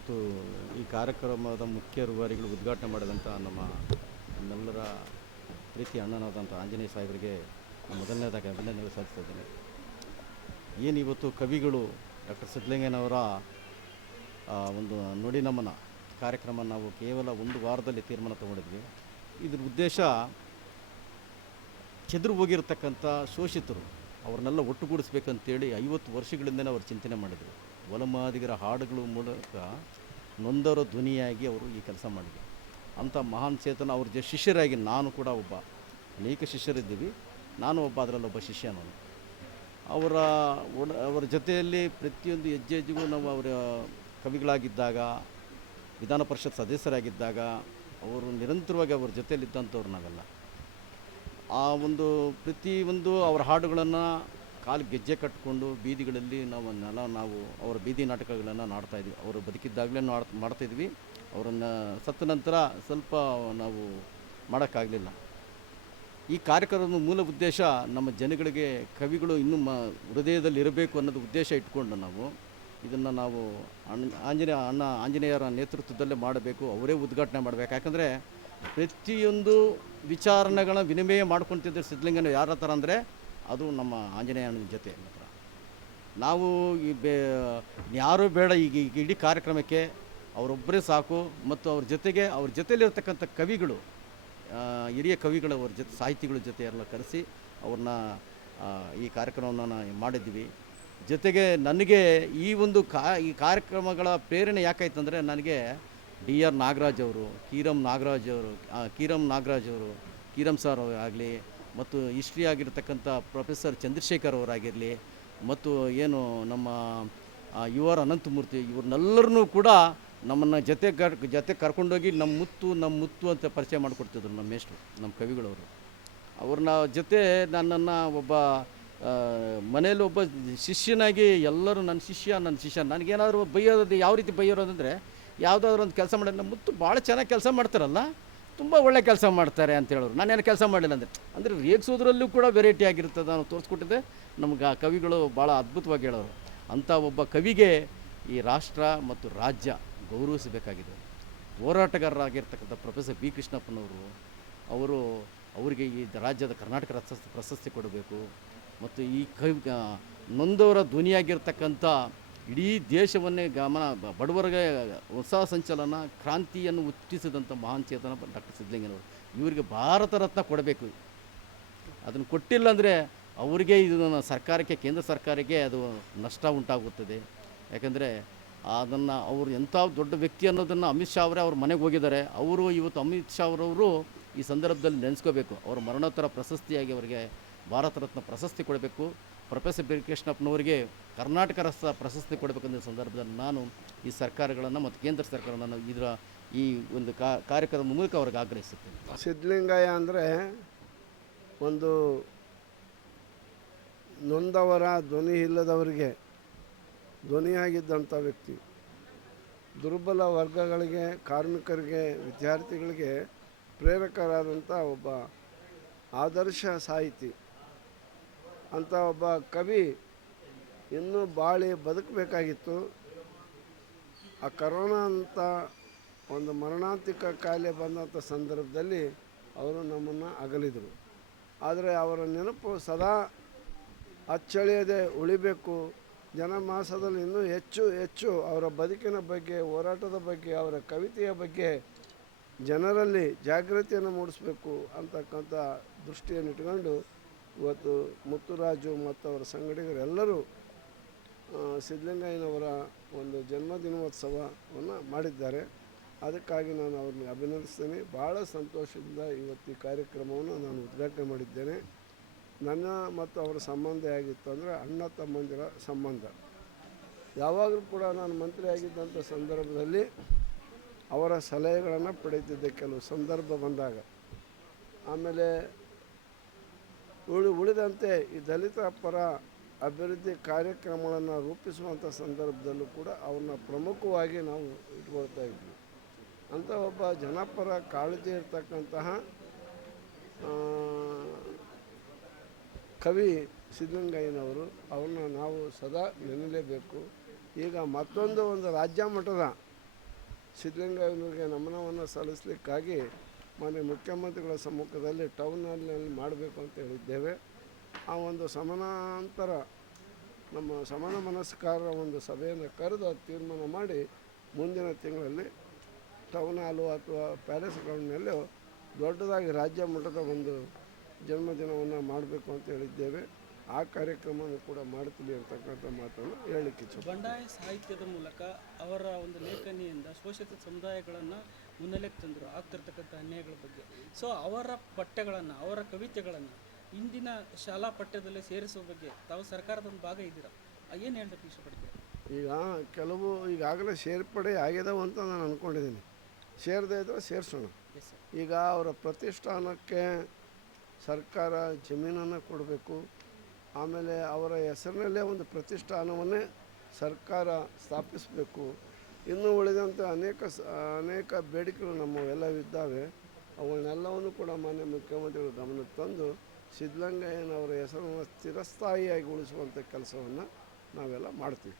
ಇವತ್ತು ಈ ಕಾರ್ಯಕ್ರಮದ ಮುಖ್ಯ ರೂವಾರಿಗಳು ಉದ್ಘಾಟನೆ ಮಾಡಿದಂಥ ನಮ್ಮೆಲ್ಲರ ಪ್ರೀತಿ ಅಣ್ಣನಾದಂಥ ಆಂಜನೇಯ ಸಾಹೇಬರಿಗೆ ಮೊದಲನೇದಾಗಿ ಅಭಿನಂದನೆ ಸಲ್ಲಿಸ್ತಿದ್ದೇನೆ. ಇವತ್ತು ಕವಿಗಳು ಡಾಕ್ಟರ್ ಸಿದ್ಧಲಿಂಗಯ್ಯನವರ ಒಂದು ನುಡಿ ನಮನ ಕಾರ್ಯಕ್ರಮ ನಾವು ಕೇವಲ ಒಂದು ವಾರದಲ್ಲಿ ತೀರ್ಮಾನ ತಗೊಂಡಿದ್ವಿ. ಇದ್ರ ಉದ್ದೇಶ ಚೆದರು ಹೋಗಿರ್ತಕ್ಕಂಥ ಶೋಷಿತರು ಅವ್ರನ್ನೆಲ್ಲ ಒಟ್ಟುಗೂಡಿಸ್ಬೇಕಂತೇಳಿ 50 ವರ್ಷಗಳಿಂದಲೇ ಅವರು ಚಿಂತನೆ ಮಾಡಿದರು. ಒಲಮಾದಿಗರ ಹಾಡುಗಳ ಮೂಲಕ ನೊಂದರ ಧ್ವನಿಯಾಗಿ ಅವರು ಈ ಕೆಲಸ ಮಾಡಿದರು. ಅಂಥ ಮಹಾನ್ ಚೇತನ ಅವ್ರ ಶಿಷ್ಯರಾಗಿ ನಾನು ಕೂಡ ಒಬ್ಬ, ಅನೇಕ ಶಿಷ್ಯರಿದ್ದೀವಿ, ನಾನು ಒಬ್ಬ, ಅದರಲ್ಲೊಬ್ಬ ಶಿಷ್ಯ ನಾನು. ಅವರ ಜೊತೆಯಲ್ಲಿ ಪ್ರತಿಯೊಂದು ಹೆಜ್ಜೆಗೂ ನಾವು ಅವರ ಕವಿಗಳಾಗಿದ್ದಾಗ, ವಿಧಾನ ಪರಿಷತ್ ಸದಸ್ಯರಾಗಿದ್ದಾಗ ಅವರು ನಿರಂತರವಾಗಿ ಅವ್ರ ಜೊತೆಯಲ್ಲಿದ್ದಂಥವ್ರು ನಾವೆಲ್ಲ. ಆ ಒಂದು ಪ್ರತಿಯೊಂದು ಅವರ ಹಾಡುಗಳನ್ನು ಕಾಲು ಗೆಜ್ಜೆ ಕಟ್ಟಿಕೊಂಡು ಬೀದಿಗಳಲ್ಲಿ ನಾವು ಅವರ ಬೀದಿ ನಾಟಕಗಳನ್ನು ನಾಡ್ತಾಯಿದ್ವಿ. ಅವರು ಬದುಕಿದ್ದಾಗಲೇ ಮಾಡ್ತಾಯಿದ್ವಿ. ಅವರನ್ನು ಸತ್ತ ನಂತರ ಸ್ವಲ್ಪ ನಾವು ಮಾಡೋಕ್ಕಾಗಲಿಲ್ಲ. ಈ ಕಾರ್ಯಕ್ರಮದ ಮೂಲ ಉದ್ದೇಶ ನಮ್ಮ ಜನಗಳಿಗೆ ಕವಿಗಳು ಇನ್ನೂ ಹೃದಯದಲ್ಲಿ ಇರಬೇಕು ಅನ್ನೋದು ಉದ್ದೇಶ ಇಟ್ಕೊಂಡು ನಾವು ಇದನ್ನು ನಾವು ಆಂಜನೇಯರ ನೇತೃತ್ವದಲ್ಲೇ ಮಾಡಬೇಕು, ಅವರೇ ಉದ್ಘಾಟನೆ ಮಾಡಬೇಕು. ಯಾಕಂದರೆ ಪ್ರತಿಯೊಂದು ವಿಚಾರಣೆಗಳ ವಿನಿಮಯ ಮಾಡ್ಕೊತಿದ್ದ ಸಿದ್ಧಲಿಂಗನ ಯಾರ ಥರ ಅಂದರೆ ಅದು ನಮ್ಮ ಆಂಜನೇಯನ ಜೊತೆ ಮಾತ್ರ. ನಾವು ಯಾರೂ ಬೇಡ, ಈಗ ಇಡೀ ಕಾರ್ಯಕ್ರಮಕ್ಕೆ ಅವರೊಬ್ಬರೇ ಸಾಕು. ಮತ್ತು ಅವ್ರ ಜೊತೆಯಲ್ಲಿರ್ತಕ್ಕಂಥ ಕವಿಗಳು, ಹಿರಿಯ ಕವಿಗಳು, ಅವ್ರ ಜೊತೆ ಸಾಹಿತಿಗಳ ಜೊತೆ ಎಲ್ಲ ಕರೆಸಿ ಅವ್ರನ್ನ ಈ ಕಾರ್ಯಕ್ರಮವನ್ನು ಮಾಡಿದ್ವಿ. ಜೊತೆಗೆ ನನಗೆ ಈ ಕಾರ್ಯಕ್ರಮಗಳ ಪ್ರೇರಣೆ ಯಾಕಾಯ್ತಂದರೆ, ನನಗೆ DR ನಾಗರಾಜ್ ಅವರು, ಕೀರಂ ನಾಗರಾಜ್ ಅವರು, ಕೀರಂ ಸರ್ ಆಗಲಿ, ಮತ್ತು ಹಿಸ್ಟ್ರಿ ಆಗಿರ್ತಕ್ಕಂಥ ಪ್ರೊಫೆಸರ್ ಚಂದ್ರಶೇಖರ್ ಅವರಾಗಿರಲಿ, ಮತ್ತು ನಮ್ಮ ಅನಂತಮೂರ್ತಿ, ಇವ್ರನ್ನೆಲ್ಲರನ್ನೂ ಕೂಡ ನಮ್ಮನ್ನು ಜೊತೆ ಕರ್ಕೊಂಡೋಗಿ ನಮ್ಮ ಮುತ್ತು ಅಂತ ಪರಿಚಯ ಮಾಡಿಕೊಡ್ತಿದ್ರು ನಮ್ಮ ಮೇಷ್ಟ್ರು, ನಮ್ಮ ಕವಿಗಳವರು. ಅವ್ರನ್ನ ಜೊತೆ ನನ್ನನ್ನು ಒಬ್ಬ ಮನೇಲಿ ಒಬ್ಬ ಶಿಷ್ಯನಾಗಿ ಎಲ್ಲರೂ ನನ್ನ ಶಿಷ್ಯ ನನಗೇನಾದರೂ ಬೈಯೋದು, ಯಾವ ರೀತಿ ಬೈಯೋದಂದರೆ, ಯಾವುದಾದ್ರೂ ಒಂದು ಕೆಲಸ ಮಾಡಿದ್ರೆ ನಮ್ಮ ಮುತ್ತು ಭಾಳ ಚೆನ್ನಾಗಿ ಕೆಲಸ ಮಾಡ್ತಾರಲ್ಲ, ತುಂಬ ಒಳ್ಳೆ ಕೆಲಸ ಮಾಡ್ತಾರೆ ಅಂತ ಹೇಳೋರು. ನಾನೇನು ಕೆಲಸ ಮಾಡಲಿಲ್ಲ ಅಂದರೆ ರೇಗಿಸೋದ್ರಲ್ಲೂ ಕೂಡ ವೆರೈಟಿ ಆಗಿರ್ತದೆ. ನಾನು ತೋರಿಸ್ಕೊಟ್ಟಿದ್ದೆ, ನಮ್ಗೆ ಆ ಕವಿಗಳು ಭಾಳ ಅದ್ಭುತವಾಗಿ ಹೇಳೋರು. ಅಂಥ ಒಬ್ಬ ಕವಿಗೆ ಈ ರಾಷ್ಟ್ರ ಮತ್ತು ರಾಜ್ಯ ಗೌರವಿಸಬೇಕಾಗಿದೆ. ಹೋರಾಟಗಾರರಾಗಿರ್ತಕ್ಕಂಥ ಪ್ರೊಫೆಸರ್ B ಕೃಷ್ಣಪ್ಪನವರು ಅವರಿಗೆ ಈ ರಾಜ್ಯದ ಕರ್ನಾಟಕ ಪ್ರಶಸ್ತಿ ಕೊಡಬೇಕು. ಮತ್ತು ಈ ನೊಂದವರ ಧ್ವನಿಯಾಗಿರ್ತಕ್ಕಂಥ ಇಡೀ ದೇಶವನ್ನೇ ಬಡವರಿಗೆ ಹೊಸ ಸಂಚಲನ, ಕ್ರಾಂತಿಯನ್ನು ಹುಟ್ಟಿಸಿದಂಥ ಮಹಾನ್ ಚೇತನ ಡಾಕ್ಟರ್ ಸಿದ್ಧಲಿಂಗನವರು. ಇವರಿಗೆ ಭಾರತ ರತ್ನ ಕೊಡಬೇಕು. ಅದನ್ನು ಕೊಟ್ಟಿಲ್ಲ ಅಂದರೆ ಅವರಿಗೆ ಇದನ್ನು ಸರ್ಕಾರಕ್ಕೆ, ಕೇಂದ್ರ ಸರ್ಕಾರಕ್ಕೆ ಅದು ನಷ್ಟ ಉಂಟಾಗುತ್ತದೆ. ಯಾಕಂದರೆ ಅದನ್ನು ಅವರು ಎಂಥ ದೊಡ್ಡ ವ್ಯಕ್ತಿ ಅನ್ನೋದನ್ನು ಅಮಿತ್ ಶಾ ಅವರೇ ಅವ್ರ ಮನೆಗೆ ಹೋಗಿದ್ದಾರೆ. ಇವತ್ತು ಅಮಿತ್ ಶಾ ಅವರವರು ಈ ಸಂದರ್ಭದಲ್ಲಿ ನೆನೆಸ್ಕೋಬೇಕು. ಅವರ ಮರಣೋತ್ತರ ಪ್ರಶಸ್ತಿಯಾಗಿ ಅವರಿಗೆ ಭಾರತ ರತ್ನ ಪ್ರಶಸ್ತಿ ಕೊಡಬೇಕು. ಪ್ರೊಫೆಸರ್ B ಕೃಷ್ಣಪ್ಪನವರಿಗೆ ಕರ್ನಾಟಕ ರತ್ನ ಪ್ರಶಸ್ತಿ ಕೊಡಬೇಕಂದ ಸಂದರ್ಭದಲ್ಲಿ ನಾನು ಈ ಸರ್ಕಾರಗಳನ್ನು ಮತ್ತು ಕೇಂದ್ರ ಸರ್ಕಾರವನ್ನು ಈ ಒಂದು ಕಾರ್ಯಕ್ರಮದ ಮೂಲಕ ಅವ್ರಿಗೆ ಆಗ್ರಹಿಸುತ್ತೇನೆ. ಸಿದ್ಧಲಿಂಗಯ್ಯ ಅಂದರೆ ಒಂದು ನೊಂದವರ ಧ್ವನಿ ಇಲ್ಲದವರಿಗೆ ಧ್ವನಿಯಾಗಿದ್ದಂಥ ವ್ಯಕ್ತಿ. ದುರ್ಬಲ ವರ್ಗಗಳಿಗೆ, ಕಾರ್ಮಿಕರಿಗೆ, ವಿದ್ಯಾರ್ಥಿಗಳಿಗೆ ಪ್ರೇರಕರಾದಂಥ ಒಬ್ಬ ಆದರ್ಶ ಸಾಹಿತಿ. ಅಂಥ ಒಬ್ಬ ಕವಿ ಇನ್ನೂ ಬಾಳಿ ಬದುಕಬೇಕಾಗಿತ್ತು. ಆ ಕರೋನಾ ಅಂತ ಒಂದು ಮರಣಾಂತಿಕ ಕಾಯಿಲೆ ಬಂದಂಥ ಸಂದರ್ಭದಲ್ಲಿ ಅವರು ನಮ್ಮನ್ನು ಅಗಲಿದರು. ಆದರೆ ಅವರ ನೆನಪು ಸದಾ ಅಚ್ಚಳಿಯದೆ ಉಳಿಬೇಕು. ಜನಮಾಸದಲ್ಲಿ ಇನ್ನೂ ಹೆಚ್ಚು ಅವರ ಬದುಕಿನ ಬಗ್ಗೆ, ಹೋರಾಟದ ಬಗ್ಗೆ, ಅವರ ಕವಿತೆಯ ಬಗ್ಗೆ ಜನರಲ್ಲಿ ಜಾಗೃತಿಯನ್ನು ಮೂಡಿಸಬೇಕು ಅಂತಕ್ಕಂಥ ದೃಷ್ಟಿಯನ್ನಿಟ್ಕೊಂಡು ಇವತ್ತು ಮುತ್ತುರಾಜು ಮತ್ತು ಅವರ ಸಂಗಡಿಗರೆಲ್ಲರೂ ಸಿದ್ಧಲಿಂಗಯ್ಯನವರ ಒಂದು ಜನ್ಮದಿನೋತ್ಸವವನ್ನು ಮಾಡಿದ್ದಾರೆ. ಅದಕ್ಕಾಗಿ ನಾನು ಅವ್ರನ್ನ ಅಭಿನಂದಿಸ್ತೇನೆ. ಭಾಳ ಸಂತೋಷದಿಂದ ಇವತ್ತು ಈ ಕಾರ್ಯಕ್ರಮವನ್ನು ನಾನು ಉದ್ಘಾಟನೆ ಮಾಡಿದ್ದೇನೆ. ನನ್ನ ಮತ್ತು ಅವರ ಸಂಬಂಧ ಹೇಗಿತ್ತು ಅಂದರೆ ಅಣ್ಣ ತಮ್ಮಂದಿರ ಸಂಬಂಧ. ಯಾವಾಗಲೂ ಕೂಡ ನಾನು ಮಂತ್ರಿ ಆಗಿದ್ದಂಥ ಸಂದರ್ಭದಲ್ಲಿ ಅವರ ಸಲಹೆಗಳನ್ನು ಪಡೆಯುತ್ತಿದ್ದೆ ಕೆಲವು ಸಂದರ್ಭ ಬಂದಾಗ. ಆಮೇಲೆ ಉಳಿದಂತೆ ಈ ದಲಿತ ಪರ ಅಭಿವೃದ್ಧಿ ಕಾರ್ಯಕ್ರಮಗಳನ್ನು ರೂಪಿಸುವಂಥ ಸಂದರ್ಭದಲ್ಲೂ ಕೂಡ ಅವ್ರನ್ನ ಪ್ರಮುಖವಾಗಿ ನಾವು ಇಟ್ಕೊಳ್ತಾ ಇದ್ವಿ. ಅಂಥ ಒಬ್ಬ ಜನಪರ ಕಾಳಜಿ ಇರ್ತಕ್ಕಂತಹ ಕವಿ ಸಿದ್ಧಲಿಂಗಯ್ಯನವರು. ಅವ್ರನ್ನ ನಾವು ಸದಾ ನೆನಲೇಬೇಕು. ಈಗ ಮತ್ತೊಂದು ರಾಜ್ಯ ಮಟ್ಟದ ಸಿದ್ಧಲಿಂಗಯ್ಯನವರಿಗೆ ನಮನವನ್ನು ಸಲ್ಲಿಸಲಿಕ್ಕಾಗಿ ಮಾನ್ಯ ಮುಖ್ಯಮಂತ್ರಿಗಳ ಸಮ್ಮುಖದಲ್ಲಿ ಟೌನ್ ಹಾಲ್ನಲ್ಲಿ ಮಾಡಬೇಕು ಅಂತ ಹೇಳಿದ್ದೇವೆ. ಆ ಒಂದು ಸಮಾನಾಂತರ ನಮ್ಮ ಸಮಾನ ಮನಸ್ಕಾರರ ಒಂದು ಸಭೆಯನ್ನು ಕರೆದು ಅದು ತೀರ್ಮಾನ ಮಾಡಿ ಮುಂದಿನ ತಿಂಗಳಲ್ಲಿ ಟೌನ್ ಹಾಲು ಅಥವಾ ಪ್ಯಾಲೇಸ್ ಗ್ರೌಂಡ್ನಲ್ಲೂ ದೊಡ್ಡದಾಗಿ ರಾಜ್ಯ ಮಟ್ಟದ ಒಂದು ಜನ್ಮದಿನವನ್ನು ಮಾಡಬೇಕು ಅಂತ ಹೇಳಿದ್ದೇವೆ. ಆ ಕಾರ್ಯಕ್ರಮವನ್ನು ಕೂಡ ಮಾಡ್ತೀವಿ ಅಂತಕ್ಕಂಥ ಮಾತನ್ನು ಹೇಳಲಿಕ್ಕೆ ಇಚ್ಛೆ. ಬಂಡಾಯ ಸಾಹಿತ್ಯದ ಮೂಲಕ ಅವರ ಒಂದು ಲೇಖನಿಯಿಂದ ಶೋಷಿತ ಸಮುದಾಯಗಳನ್ನು ಮುನ್ನೆಲೆಗೆ ತಂದರು ಆಗ್ತಿರ್ತಕ್ಕಂಥ ಅನ್ಯಾಯಗಳ ಬಗ್ಗೆ. ಸೊ ಅವರ ಪಠ್ಯಗಳನ್ನು, ಅವರ ಕವಿತೆಗಳನ್ನು ಇಂದಿನ ಶಾಲಾ ಪಠ್ಯದಲ್ಲಿ ಸೇರಿಸುವ ಬಗ್ಗೆ ತಾವು ಸರ್ಕಾರದ ಒಂದು ಭಾಗ ಇದ್ದೀರಾ, ಏನು ಹೇಳೋಕ್ಕೆ ಇಷ್ಟಪಡ್ತೀರಾ? ಈಗ ಕೆಲವು ಈಗಾಗಲೇ ಸೇರ್ಪಡೆ ಆಗಿದಾವೆ ಅಂತ ನಾನು ಅಂದ್ಕೊಂಡಿದ್ದೀನಿ. ಸೇರದೇ ಇದ್ದರೆ ಸೇರಿಸೋಣ. ಈಗ ಅವರ ಪ್ರತಿಷ್ಠಾನಕ್ಕೆ ಸರ್ಕಾರ ಜಮೀನನ್ನು ಕೊಡಬೇಕು. ಆಮೇಲೆ ಅವರ ಹೆಸರಿನಲ್ಲೇ ಒಂದು ಪ್ರತಿಷ್ಠಾನವನ್ನೇ ಸರ್ಕಾರ ಸ್ಥಾಪಿಸಬೇಕು. ಇನ್ನೂ ಉಳಿದಂಥ ಅನೇಕ ಬೇಡಿಕೆಗಳು ನಮ್ಮವೆಲ್ಲವಿದ್ದಾವೆ. ಅವುಗಳನ್ನೆಲ್ಲವನ್ನು ಕೂಡ ಮಾನ್ಯ ಮುಖ್ಯಮಂತ್ರಿಗಳು ಗಮನಕ್ಕೆ ತಂದು ಸಿದ್ಧಲಿಂಗಯ್ಯನವರ ಹೆಸರನ್ನು ಸ್ಥಿರಸ್ಥಾಯಿಯಾಗಿ ಉಳಿಸುವಂಥ ಕೆಲಸವನ್ನು ನಾವೆಲ್ಲ ಮಾಡ್ತೀವಿ.